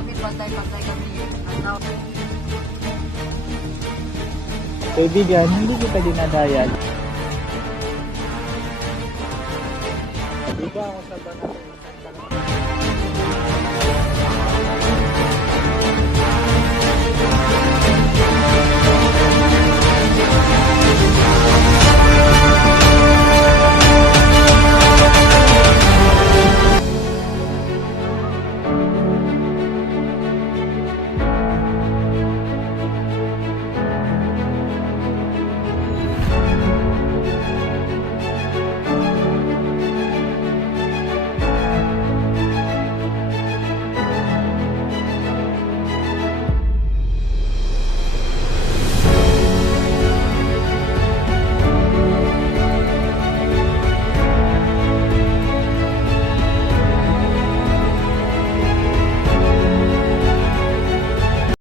pantay-pantay kami. Ano? Kaibigan, hindi kita dinadaya. Iba ako sa banal.